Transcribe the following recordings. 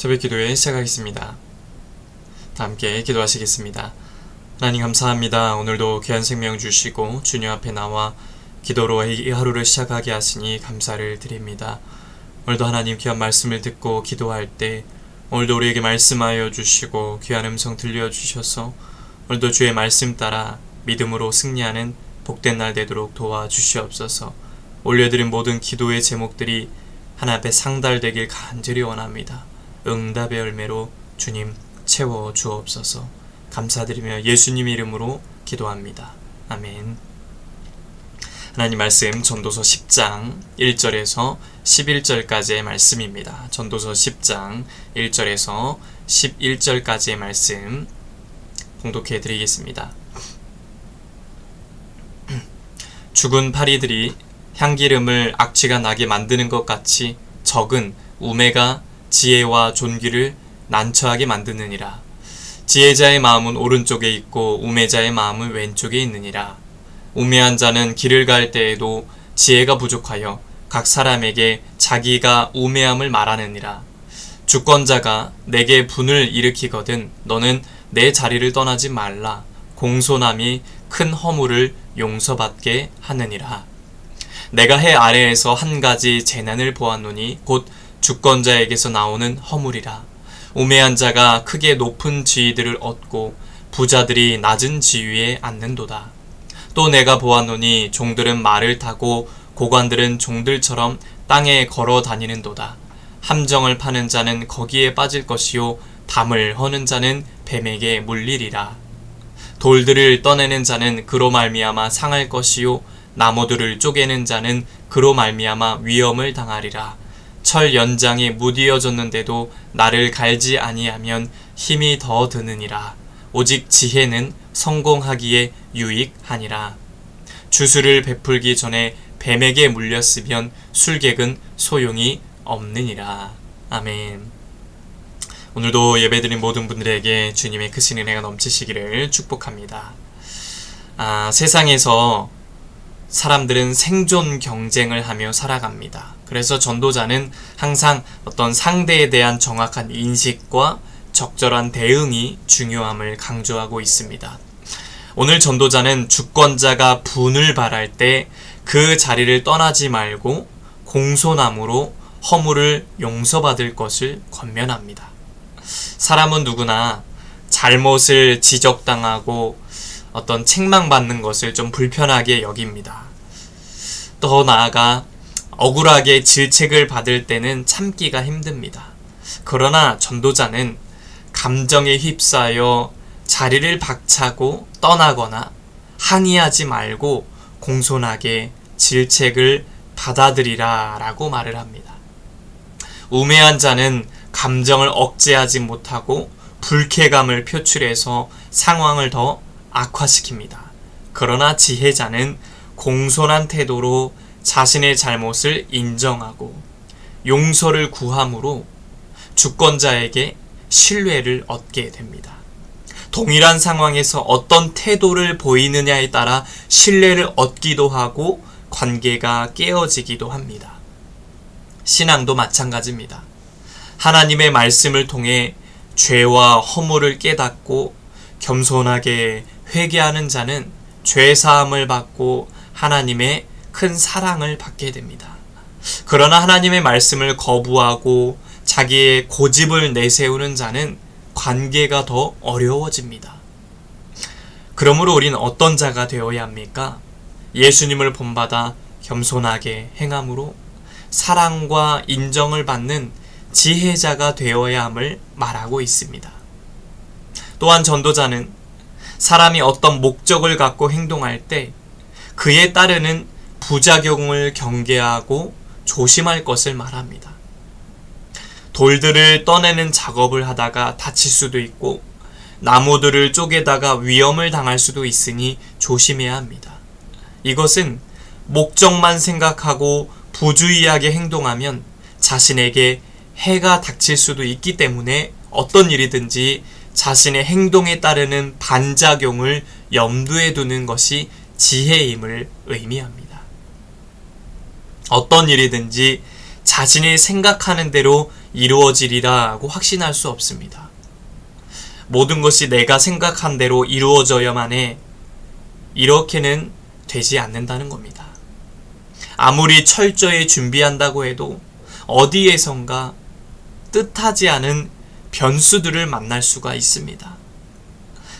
새벽기도회 시작하겠습니다. 다 함께 기도하시겠습니다. 하나님 감사합니다. 오늘도 귀한 생명 주시고 주님 앞에 나와 기도로 이 하루를 시작하게 하시니 감사를 드립니다. 오늘도 하나님 귀한 말씀을 듣고 기도할 때 오늘도 우리에게 말씀하여 주시고 귀한 음성 들려주셔서 오늘도 주의 말씀 따라 믿음으로 승리하는 복된 날 되도록 도와주시옵소서. 올려드린 모든 기도의 제목들이 하나님 앞에 상달되길 간절히 원합니다. 응답의 열매로 주님 채워 주옵소서. 감사드리며 예수님 이름으로 기도합니다. 아멘. 하나님 말씀 전도서 10장 1절에서 11절까지의 말씀입니다. 전도서 10장 1절에서 11절까지의 말씀 봉독해 드리겠습니다. 죽은 파리들이 향기름을 악취가 나게 만드는 것 같이 적은 우매가 지혜와 존귀를 난처하게 만드느니라. 지혜자의 마음은 오른쪽에 있고 우매자의 마음은 왼쪽에 있느니라. 우매한 자는 길을 갈 때에도 지혜가 부족하여 각 사람에게 자기가 우매함을 말하느니라. 주권자가 내게 분을 일으키거든 너는 내 자리를 떠나지 말라. 공손함이 큰 허물을 용서받게 하느니라. 내가 해 아래에서 한 가지 재난을 보았노니 곧 주권자에게서 나오는 허물이라. 우매한 자가 크게 높은 지위들을 얻고 부자들이 낮은 지위에 앉는도다. 또 내가 보았노니 종들은 말을 타고 고관들은 종들처럼 땅에 걸어 다니는도다. 함정을 파는 자는 거기에 빠질 것이요 담을 허는 자는 뱀에게 물리리라. 돌들을 떠내는 자는 그로 말미암아 상할 것이요 나무들을 쪼개는 자는 그로 말미암아 위험을 당하리라. 철 연장이 무디어졌는데도 나를 갈지 아니하면 힘이 더 드느니라. 오직 지혜는 성공하기에 유익하니라. 주술을 베풀기 전에 뱀에게 물렸으면 술객은 소용이 없느니라. 아멘. 오늘도 예배드린 모든 분들에게 주님의 크신 은혜가 넘치시기를 축복합니다. 세상에서 사람들은 생존 경쟁을 하며 살아갑니다. 그래서 전도자는 항상 어떤 상대에 대한 정확한 인식과 적절한 대응이 중요함을 강조하고 있습니다. 오늘 전도자는 주권자가 분을 발할 때 그 자리를 떠나지 말고 공손함으로 허물을 용서받을 것을 권면합니다. 사람은 누구나 잘못을 지적당하고 어떤 책망받는 것을 좀 불편하게 여깁니다. 더 나아가 억울하게 질책을 받을 때는 참기가 힘듭니다. 그러나 전도자는 감정에 휩싸여 자리를 박차고 떠나거나 항의하지 말고 공손하게 질책을 받아들이라 라고 말을 합니다. 우매한 자는 감정을 억제하지 못하고 불쾌감을 표출해서 상황을 더 악화시킵니다. 그러나 지혜자는 공손한 태도로 자신의 잘못을 인정하고 용서를 구함으로 주권자에게 신뢰를 얻게 됩니다. 동일한 상황에서 어떤 태도를 보이느냐에 따라 신뢰를 얻기도 하고 관계가 깨어지기도 합니다. 신앙도 마찬가지입니다. 하나님의 말씀을 통해 죄와 허물을 깨닫고 겸손하게 회개하는 자는 죄사함을 받고 하나님의 큰 사랑을 받게 됩니다. 그러나 하나님의 말씀을 거부하고 자기의 고집을 내세우는 자는 관계가 더 어려워집니다. 그러므로 우리는 어떤 자가 되어야 합니까? 예수님을 본받아 겸손하게 행함으로 사랑과 인정을 받는 지혜자가 되어야 함을 말하고 있습니다. 또한 전도자는 사람이 어떤 목적을 갖고 행동할 때 그에 따르는 부작용을 경계하고 조심할 것을 말합니다. 돌들을 떠내는 작업을 하다가 다칠 수도 있고 나무들을 쪼개다가 위험을 당할 수도 있으니 조심해야 합니다. 이것은 목적만 생각하고 부주의하게 행동하면 자신에게 해가 닥칠 수도 있기 때문에 어떤 일이든지 자신의 행동에 따르는 반작용을 염두에 두는 것이 지혜임을 의미합니다. 어떤 일이든지 자신이 생각하는 대로 이루어지리라고 확신할 수 없습니다. 모든 것이 내가 생각한 대로 이루어져야만 해 이렇게는 되지 않는다는 겁니다. 아무리 철저히 준비한다고 해도 어디에선가 뜻하지 않은 변수들을 만날 수가 있습니다.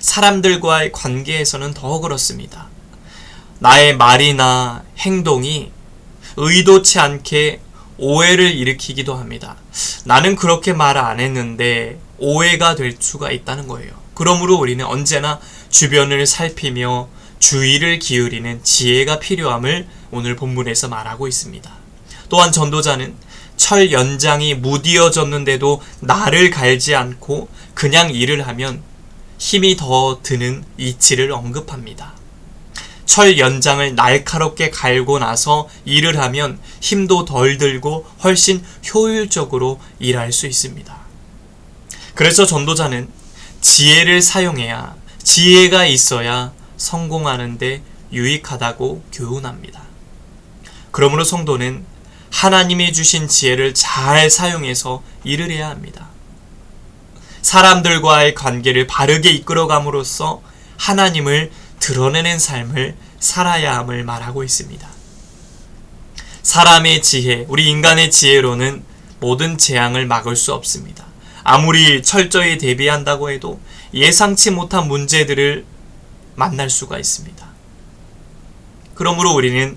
사람들과의 관계에서는 더 그렇습니다. 나의 말이나 행동이 의도치 않게 오해를 일으키기도 합니다. 나는 그렇게 말 안 했는데 오해가 될 수가 있다는 거예요. 그러므로 우리는 언제나 주변을 살피며 주의를 기울이는 지혜가 필요함을 오늘 본문에서 말하고 있습니다. 또한 전도자는 철 연장이 무디어졌는데도 나를 갈지 않고 그냥 일을 하면 힘이 더 드는 이치를 언급합니다. 철 연장을 날카롭게 갈고 나서 일을 하면 힘도 덜 들고 훨씬 효율적으로 일할 수 있습니다. 그래서 전도자는 지혜를 사용해야, 지혜가 있어야 성공하는데 유익하다고 교훈합니다. 그러므로 성도는 하나님이 주신 지혜를 잘 사용해서 일을 해야 합니다. 사람들과의 관계를 바르게 이끌어감으로써 하나님을 드러내는 삶을 살아야 함을 말하고 있습니다. 사람의 지혜, 우리 인간의 지혜로는 모든 재앙을 막을 수 없습니다. 아무리 철저히 대비한다고 해도 예상치 못한 문제들을 만날 수가 있습니다. 그러므로 우리는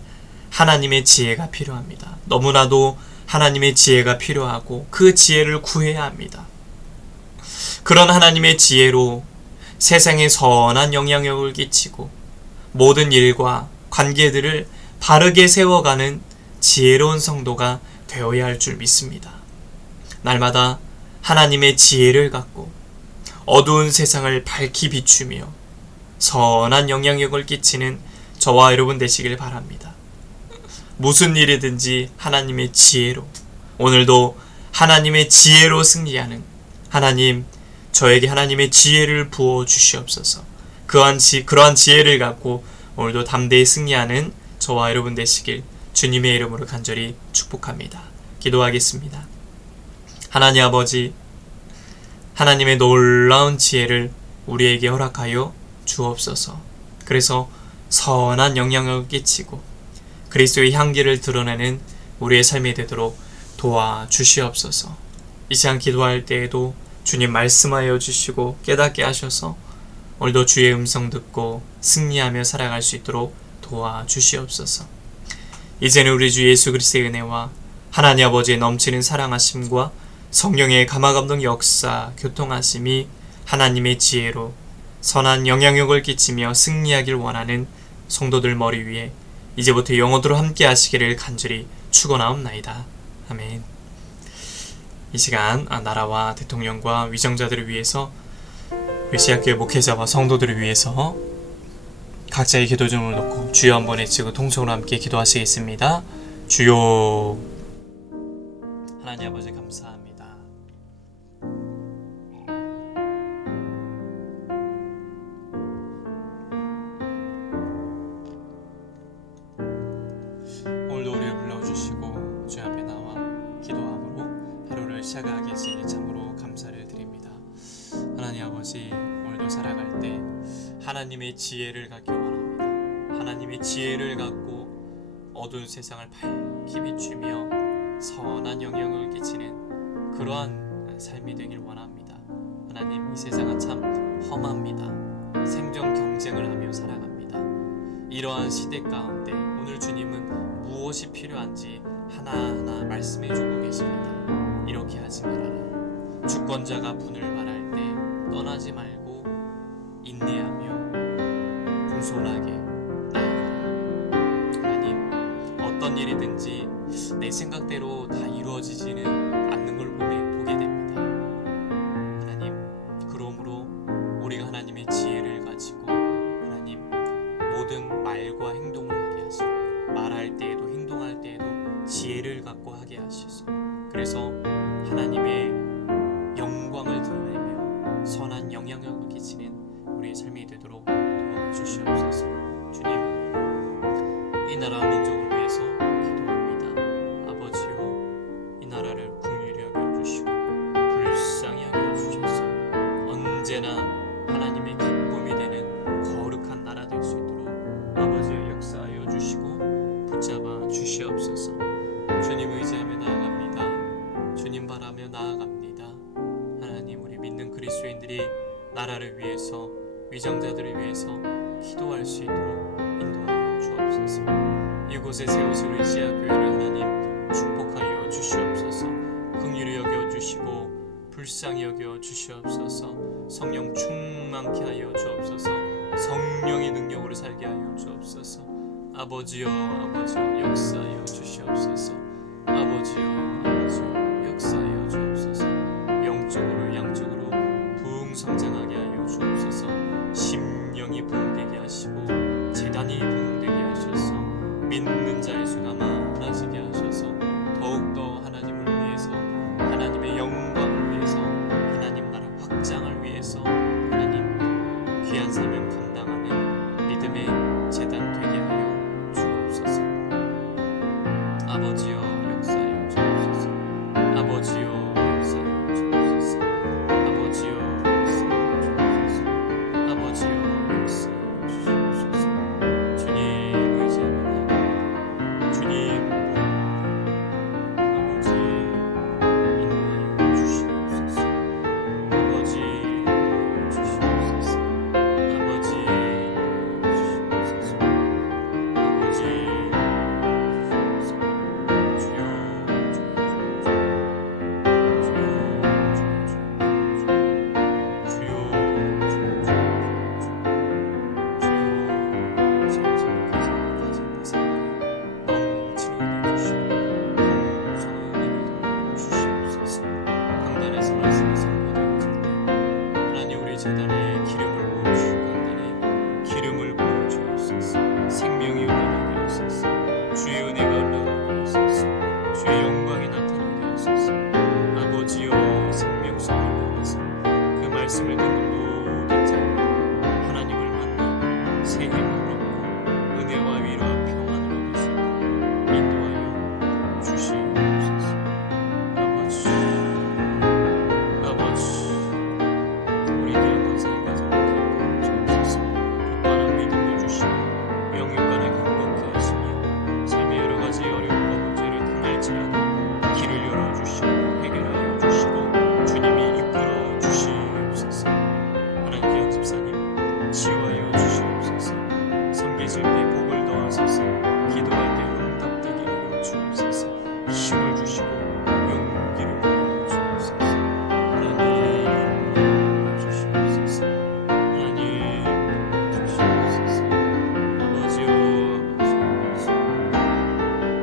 하나님의 지혜가 필요합니다. 너무나도 하나님의 지혜가 필요하고 그 지혜를 구해야 합니다. 그런 하나님의 지혜로 세상에 선한 영향력을 끼치고 모든 일과 관계들을 바르게 세워가는 지혜로운 성도가 되어야 할 줄 믿습니다. 날마다 하나님의 지혜를 갖고 어두운 세상을 밝히 비추며 선한 영향력을 끼치는 저와 여러분 되시길 바랍니다. 무슨 일이든지 하나님의 지혜로, 오늘도 하나님의 지혜로 승리하는 하나님, 저에게 하나님의 지혜를 부어 주시옵소서. 그러한 지혜를 갖고 오늘도 담대히 승리하는 저와 여러분 되시길 주님의 이름으로 간절히 축복합니다. 기도하겠습니다. 하나님 아버지, 하나님의 놀라운 지혜를 우리에게 허락하여 주옵소서. 그래서 선한 영향력을 끼치고 그리스도의 향기를 드러내는 우리의 삶이 되도록 도와주시옵소서. 이 시간 기도할 때에도 주님 말씀하여 주시고 깨닫게 하셔서 오늘도 주의 음성 듣고 승리하며 살아갈 수 있도록 도와주시옵소서. 이제는 우리 주 예수 그리스도의 은혜와 하나님 아버지의 넘치는 사랑하심과 성령의 감화감동 역사, 교통하심이 하나님의 지혜로 선한 영향력을 끼치며 승리하길 원하는 성도들 머리 위에 이제부터 영원토록 함께 하시기를 간절히 축원하옵나이다. 아멘. 이 시간 나라와 대통령과 위정자들을 위해서 우리 시학교회 목회자와 성도들을 위해서 각자의 기도 제목을 놓고 주여 한번 외치고 통성으로 함께 기도하시겠습니다. 주여. 하나님 아버지 감사합니다. 오늘도 우리를 불러주시고 주 앞에 나와 기도함으로 하루를 시작하게 하시니 참으로 감사를 드립니다. 하나님 아버지, 오늘도 살아갈 때 하나님의 지혜를 갖기 원합니다. 하나님의 지혜를 갖고 어두운 세상을 밝히 비추며 선한 영향을 끼치는 그러한 삶이 되길 원합니다. 하나님, 이 세상은 참 험합니다. 생존 경쟁을 하며 살아갑니다. 이러한 시대 가운데 오늘 주님은 무엇이 필요한지 하나하나 말씀해주고 계십니다. 이렇게 하지 말아라. 주권자가 분을 말할 때 떠나지 말고 인내하며 공손하게 나아가라. 하나님, 어떤 일이든지 내 생각대로 다 이루어지지는 않는 걸 보게 됩니다. 하나님, 그러므로 우리가 하나님의 지혜를 가지고 하나님 모든 말과 행동을 하게 하시고 말할 때에도 행동할 때에도 지혜를 갖고 하게 하시소. 그래서 하나님의 영광을 드러내며 선한 영향력을 끼치는 우리의 삶이 되도록 도와주시옵소서. 주님, 이 나라 민족을 위해서 기도합니다. 아버지요, 이 나라를 긍휼히 여겨 주시고 주시옵소서. 주님 의지하며 나아갑니다. 주님 바라며 나아갑니다. 하나님, 우리 믿는 그리스도인들이 나라를 위해서, 위정자들을 위해서 기도할 수 있도록 인도하여 주옵소서. 이곳에 세우신 우리 지하교회를 하나님 축복하여 주시옵소서. 긍휼히 여겨주시고 불쌍히 여겨주시옵소서. 성령 충만케 하여 주옵소서. 성령의 능력으로 살게 하여 주옵소서. 아버지여, 아버지여, 역사하여 주시옵소서. 아버지여, 아버지여, 역사하여 주옵소서. 영적으로 양적으로 부흥성장하게 하여 주옵소서. 심령이 부흥되게 하시고 재단이 부흥되게 하셔서 믿는 자의 수가 많아지게 하셔서 더욱더 하나님을 위해서, 하나님의 영광을 위해서, 하나님 나라 확장을 위해서 하나님 귀한 사명 감당하는 믿음의 재단 되게 하여 주옵소서. 아버지여, 역사하여 주옵소서. 아버지여, 역사하여 주옵소서. 아버지여, 역사하여 주옵소서. 아버지여, 역사하여 주옵소서. 주님 의지하며 나아갑니다. 주님 아버지 인도하여 주시옵소서. 아버지 주시옵소서. 아버지 주시옵소서. 아버지 주시옵소서. 주여, 재단에 기름을 부어주시고 강단에 기름을 부어주옵소서. 생명이 흘러나게 하소서. 주의 은혜가 흘러나게 하소서. 주의 영광이 나타나게 하소서. 아버지여, 생명수가 흘러가서 그 말씀을 듣는 모든 자 하나님을 만나 새 힘을 얻고 은혜와 위로와 평안을 얻을 수 있도록 인도하여 주시옵소서. 아버지, 아버지, 우리들의 권세의 가정을 주옵소서. 굳건한 믿음을 주시고 영육간에 강건케 하시며 삶의 여러 가지 어려움과 문제를 당할지라도 길을 열어주시고 해결하여 주시고 주님이 이끌어 주시옵소서. 하나님께 연집사님 치유하여 주시옵소서. 섬기실 때 복을 더하소서. 기도할 때 응답되게 하여 주옵소서. 힘을 주시고 용기를 주옵소서. 하나님 주시옵소서. 하나님 주시옵소서. 아버지여,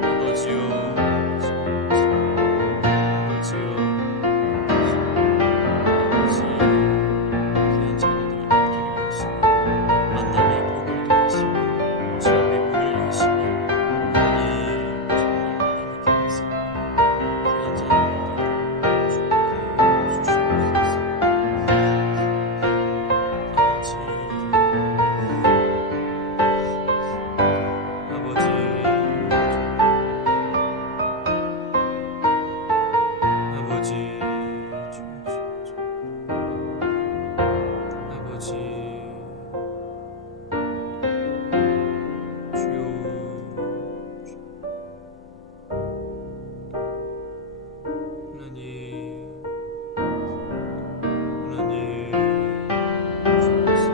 아버지여, 아버지여, 아버지, 귀한 자녀들을 기를 여시며 만남의 복을 더하시며 지원의 문을 여시며 하나님 정말 하나님께 감사합니다. 귀한 자녀들을 축복하여 주시옵소서. 아버지, 아버지, 아버지, 하나님, 하나님, 주옵소서.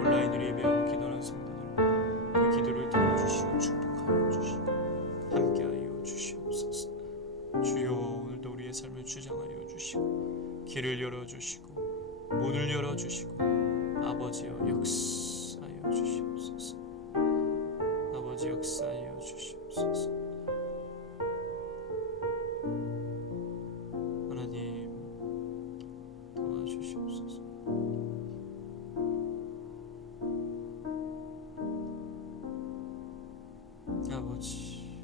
온라인으로 예배하고 기도하는 성도들 그 기도를 들어주시고 축복하여 주시고 함께하여 주시옵소서. 주여, 오늘도 우리의 삶을 주장하여 주시고 길을 열어주시고 문을 열어주시고 아버지여, 역사하여 주시옵소서. 아버지, 역사하여 주시옵소서. 하나님 도와주시옵소서. 아버지,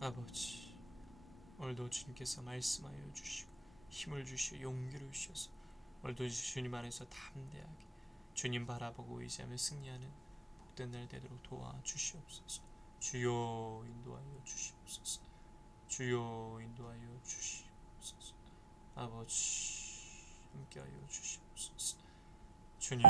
아버지, 오늘도 주님께서 말씀하여 주시고 힘을 주시고 용기를 주셔서 오늘도 주님 안에서 담대하게 주님 바라보고 의지하며 승리하는 복된 날 되도록 도와주시옵소서. 주여, 인도하여 주시옵소서. 주여, 인도하여 주시옵소서. 아버지, 함께하여 주시옵소서. 주님